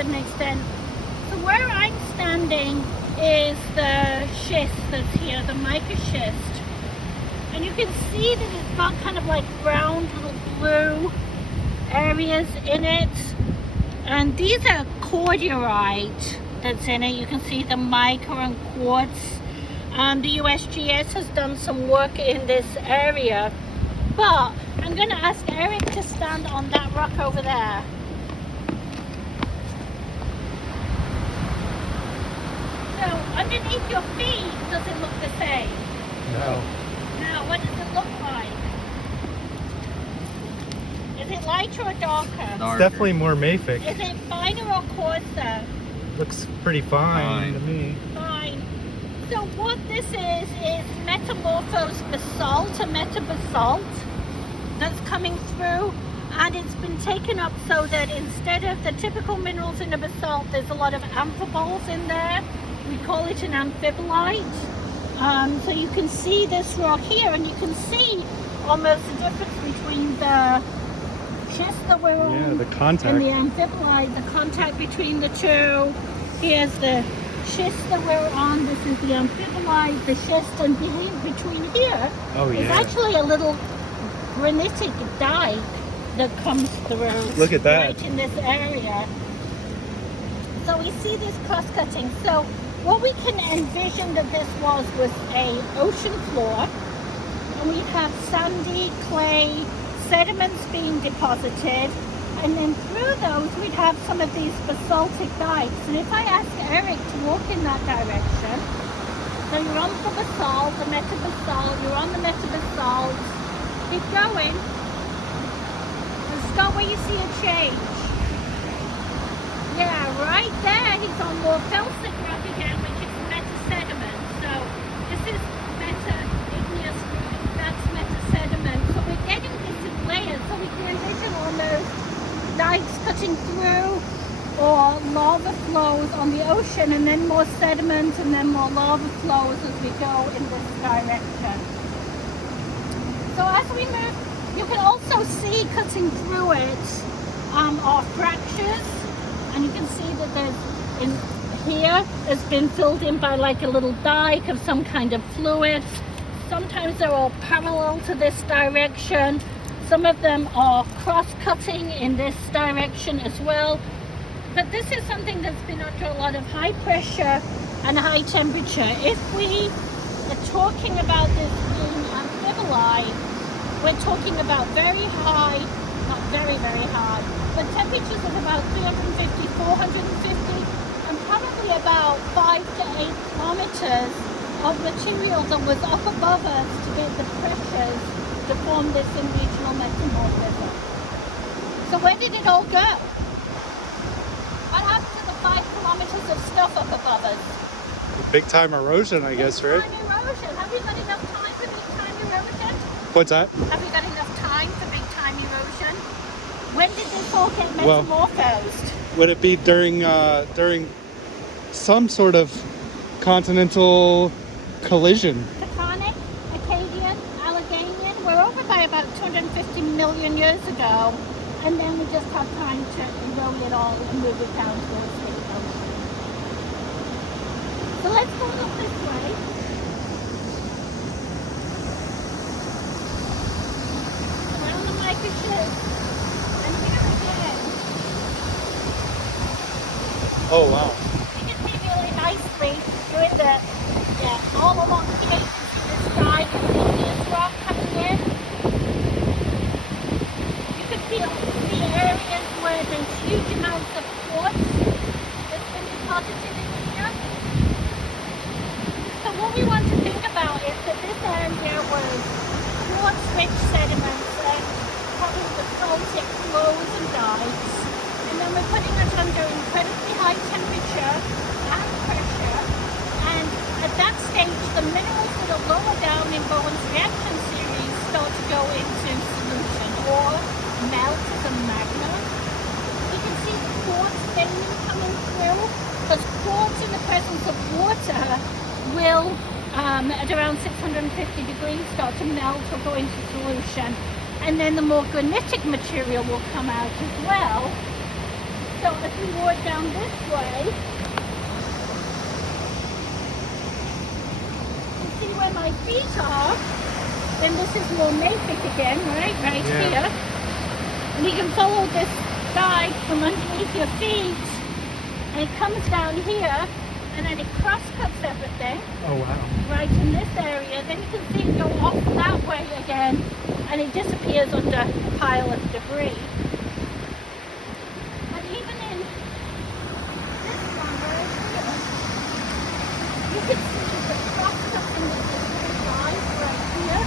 certain extent. So where I'm standing is the schist that's here, the mica schist. And you can see that it's got kind of like brown little blue areas in it. And these are cordierite that's in it. You can see the mica and quartz. The USGS has done some work in this area. But I'm going to ask Eric to stand on that rock over there. So underneath your feet, does it look the same? No. Now, what does it look like? Is it lighter or darker? It's definitely more Mafic. Is it finer or coarser? Looks pretty fine to me. Fine. So what this is metamorphosed basalt, a metabasalt that's coming through, and it's been taken up so that instead of the typical minerals in a basalt, there's a lot of amphiboles in there. We call it an amphibolite. So you can see this rock here, and you can see almost the difference between the schist that we're on, yeah, the contact, and the amphibolite, the contact between the two. Here's the schist that we're on. This is the amphibolite, the schist, and between here is actually a little granitic dike that comes through. Look at that. Right in this area. So we see this cross-cutting. So what we can envision that this was a ocean floor, and we have sandy, clay, sediments being deposited, and then through those we'd have some of these basaltic dikes. And if I ask Eric to walk in that direction, so you're on the basalt, the metabasalt, you're on the metabasalt, keep going, and stop where you see a change. Yeah, right there he's on more felsic rock again, which is meta-sediment. So this is meta-igneous rock, that's meta-sediment. So we're getting this in layers, so we can envision almost dikes cutting through, or lava flows on the ocean, and then more sediment, and then more lava flows as we go in this direction. So as we move, you can also see cutting through it are fractures, and you can see that there's in here has been filled in by like a little dike of some kind of fluid. Sometimes they're all parallel to this direction. Some of them are cross-cutting in this direction as well. But this is something that's been under a lot of high pressure and high temperature. If we are talking about this being amphibolite, we're talking about very high, not very, very high, but temperatures of about 350, 450, and probably about 5 to 8 kilometers of material that was up above us to get the pressures to form this in-regional metamorphism. So where did it all go? What happened to the 5 kilometers of stuff up above us? Big time erosion, I guess, right? Big time erosion. Have we got enough time for big time erosion? What's that? Have we got enough time for big time erosion? When did this all get metamorphosed? Would it be during some sort of continental collision? Tectonic, Akkadian, Alleghenian. We're over by about 250 million years ago, and then we just have time to erode it all and move it down towards the ocean. So let's go up this way. Around the microchip, and here again. Oh wow. You can see really nicely doing all along here. You can see this side of the igneous rock coming in. You can feel the areas where there's huge amounts of quartz that's been deposited in here. So what we want to think about is that this area was quartz-rich sediments and probably basaltic flows and dikes. And then we're putting it under incredibly high temperature and pressure. And at that stage, the minerals that are lower down in Bowen's reaction series start to go into solution or melt as a magma. You can see the quartz veining coming through, because quartz in the presence of water will, at around 650 degrees, start to melt or go into solution. And then the more granitic material will come out as well. So if we walk down this way, you see where my feet are, then this is more Mafic again, right here. And you can follow this guide from underneath your feet, and it comes down here, and then it cross-cuts everything. Oh wow. Right in this area. Then you can see it go off that way again, and it disappears under a pile of debris. But even in this one right here, you can see the cross-cuts in this little guide right here.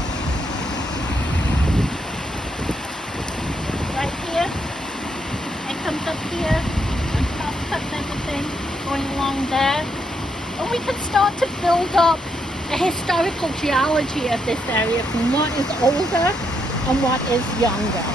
Right here. It comes up here and cross-cuts everything going along there. And we can start to build up a historical geology of this area from what is older and what is younger.